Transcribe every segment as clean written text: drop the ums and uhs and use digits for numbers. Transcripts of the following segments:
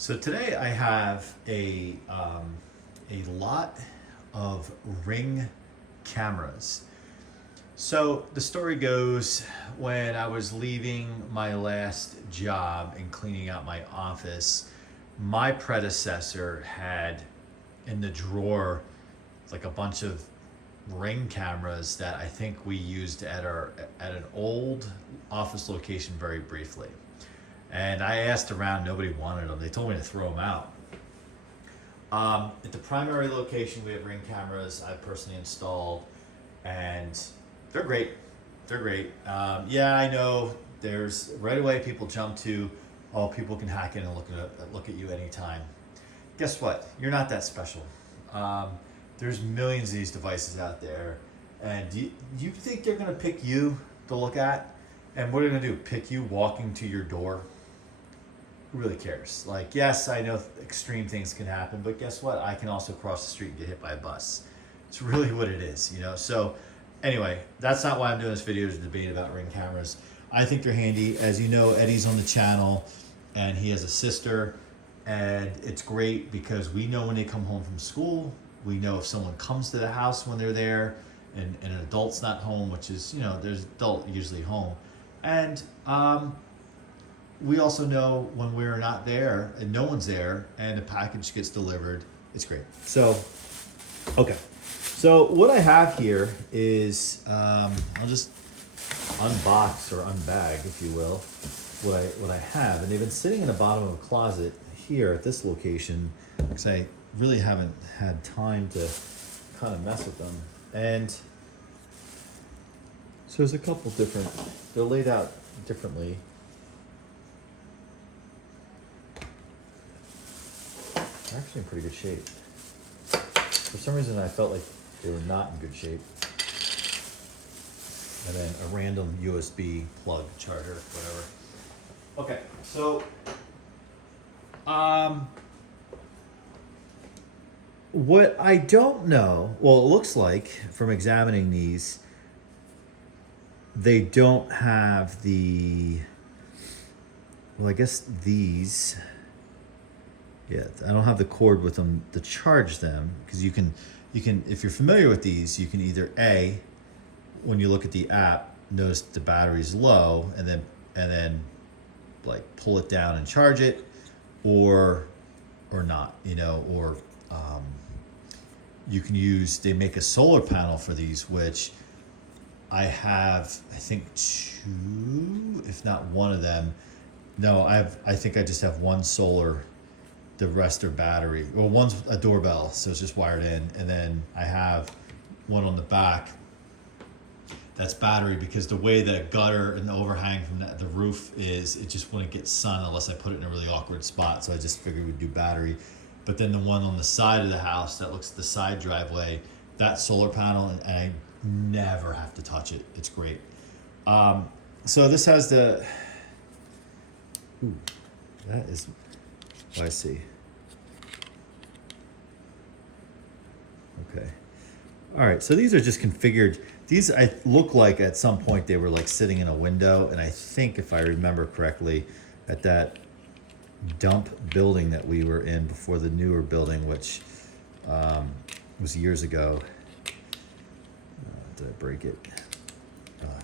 So today I have a lot of Ring cameras. So the story goes, when I was leaving my last job and cleaning out my office, my predecessor had in the drawer like a bunch of Ring cameras that I think we used at an old office location very briefly. And I asked around, nobody wanted them. They told me to throw them out. At the primary location, we have Ring cameras I personally installed, and they're great. They're great. Yeah, I know there's right away people jump to, oh, people can hack in and look at you anytime. Guess what? You're not that special. There's millions of these devices out there, and do you think they're gonna pick you to look at? And what are they gonna do? Pick you walking to your door? Who really cares? Like, yes, I know extreme things can happen, but guess what? I can also cross the street and get hit by a bus. It's really what it is, you know? So anyway, that's not why I'm doing this video, is a debate about Ring cameras. I think they're handy. As you know, Eddie's on the channel and he has a sister, and it's great because we know when they come home from school, we know if someone comes to the house when they're there and an adult's not home, which is, you know, there's adult usually home. And, we also know when we're not there and no one's there and the package gets delivered. It's great. So, okay. So what I have here is, I'll just unbox or unbag, if you will, what I have. And they've been sitting in the bottom of a closet here at this location because I really haven't had time to kind of mess with them. And so there's a couple different, they're laid out differently. They're actually in pretty good shape. For some reason, I felt like they were not in good shape. And then a random USB plug charger, whatever. Okay, so what I don't know, well, it looks like from examining these, they don't have the, well, I guess these. Yeah, I don't have the cord with them to charge them, because you can, if you're familiar with these, you can either A, when you look at the app, notice the battery's low, and then like pull it down and charge it, or not, you know, or you can use, they make a solar panel for these, which I have, I think 2, if not one of them. No, I think I just have one solar. The rest are battery. Well, one's a doorbell, so it's just wired in. And then I have one on the back that's battery, because the way the gutter and the overhang from the roof is, it just wouldn't get sun unless I put it in a really awkward spot. So I just figured we'd do battery. But then the one on the side of the house that looks at the side driveway, that solar panel, and I never have to touch it. It's great. So this has the, ooh, that is, oh, I see. Okay. All right, so these are just configured. These, I look like at some point they were like sitting in a window, and I think if I remember correctly, at that dump building that we were in before the newer building, which was years ago. Did I break it?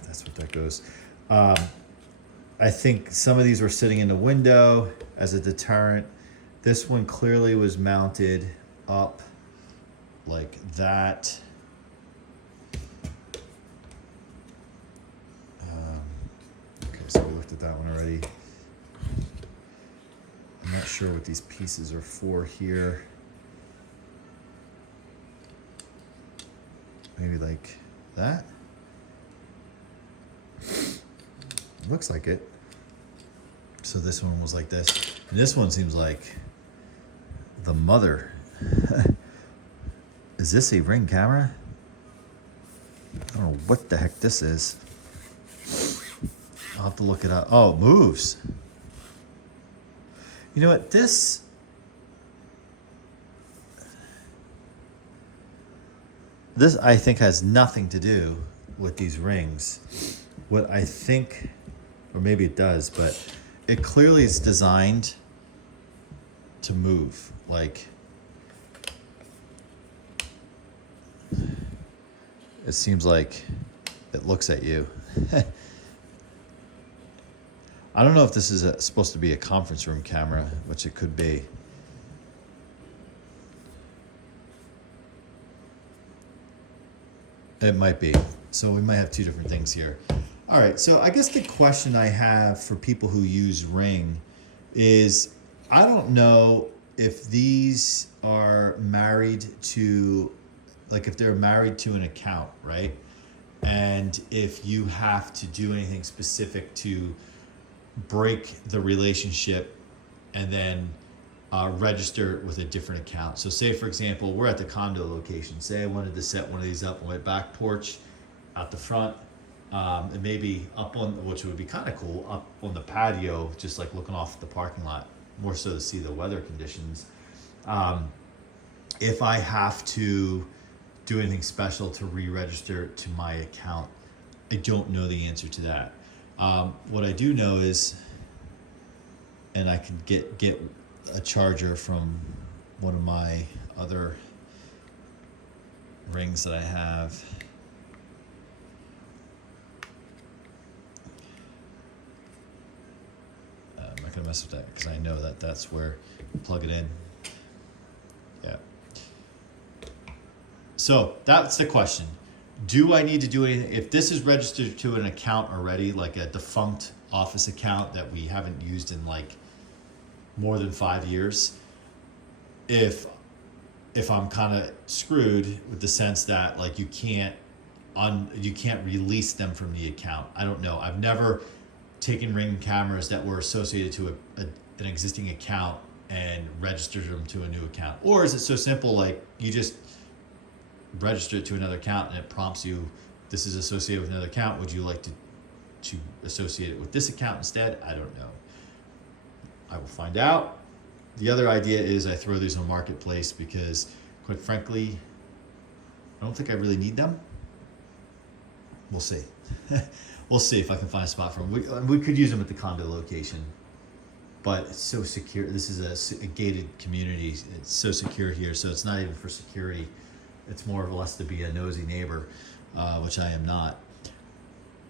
That's what that goes. I think some of these were sitting in the window as a deterrent. This one clearly was mounted up like that. Okay, so we looked at that one already. I'm not sure what these pieces are for here. Maybe like that. Looks like it. So this one was like this. And this one seems like the mother. Is this a Ring camera? I don't know what the heck this is. I'll have to look it up. Oh, it moves. You know what? This I think has nothing to do with these rings. What I think, or maybe it does, but it clearly is designed to move. Like, it seems like it looks at you. I don't know if this is supposed to be a conference room camera, which it could be. It might be. So we might have two different things here. All right, so I guess the question I have for people who use Ring is, I don't know if these are married to, like if they're married to an account, right? And if you have to do anything specific to break the relationship and then register it with a different account. So say, for example, we're at the condo location. Say I wanted to set one of these up on my back porch out the front, and maybe up on, which would be kind of cool, up on the patio, just like looking off at the parking lot, more so to see the weather conditions. If I have to do anything special to re-register to my account, I don't know the answer to that. What I do know is, and I could get a charger from one of my other rings that I have. I'm not gonna mess with that because I know that that's where you plug it in. Yeah. So that's the question. Do I need to do anything? If this is registered to an account already, like a defunct office account that we haven't used in like more than 5 years, if I'm kind of screwed with the sense that like you can't release them from the account. I don't know. I've never taken Ring cameras that were associated to an existing account and registered them to a new account. Or is it so simple, like you just register it to another account and it prompts you, this is associated with another account, would you like to associate it with this account instead? I don't know. I will find out. The other idea is I throw these on Marketplace because, quite frankly, I don't think I really need them. We'll see. We'll see if I can find a spot for them. We could use them at the condo location, but it's so secure. This is a gated community. It's so secure here, so it's not even for security. It's more or less to be a nosy neighbor, which I am not.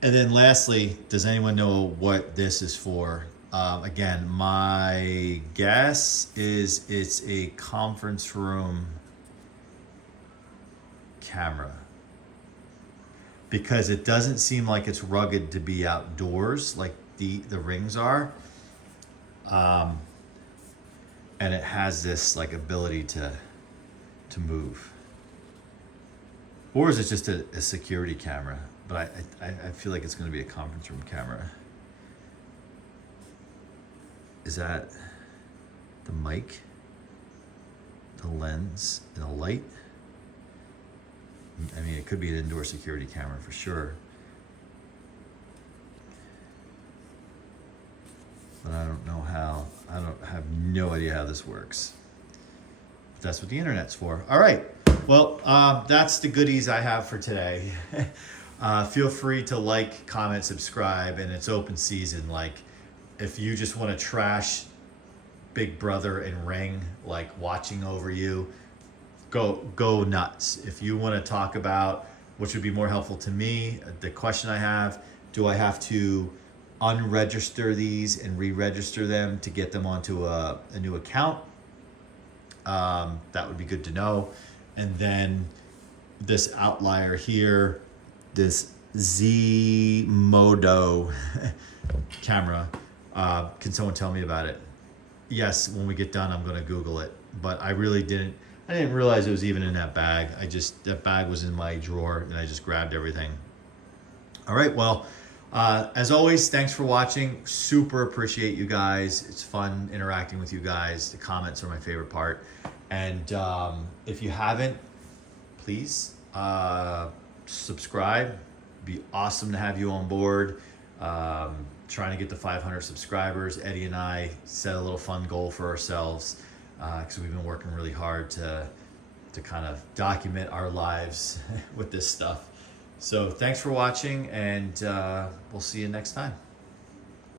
And then lastly, does anyone know what this is for? Again, my guess is it's a conference room camera, because it doesn't seem like it's rugged to be outdoors like the rings are. And it has this like ability to move. Or is it just a security camera? But I feel like it's going to be a conference room camera. Is that the mic, the lens, and the light? I mean, it could be an indoor security camera for sure. But I don't know how. I have no idea how this works. But that's what the internet's for. All right. Well, that's the goodies I have for today. Feel free to like, comment, subscribe, and it's open season. Like, if you just want to trash Big Brother and Ring, like watching over you, go nuts. If you want to talk about, which would be more helpful to me, the question I have, do I have to unregister these and re-register them to get them onto a new account? That would be good to know. And then this outlier here, this Zmodo camera, can someone tell me about it? Yes, when we get done, I'm going to Google it. But I didn't realize it was even in that bag. That bag was in my drawer and I just grabbed everything. All right, well, as always, thanks for watching. Super appreciate you guys. It's fun interacting with you guys. The comments are my favorite part. And if you haven't, please subscribe. Be awesome to have you on board. Trying to get to 500 subscribers. Eddie and I set a little fun goal for ourselves because we've been working really hard to kind of document our lives with this stuff. So thanks for watching, and we'll see you next time.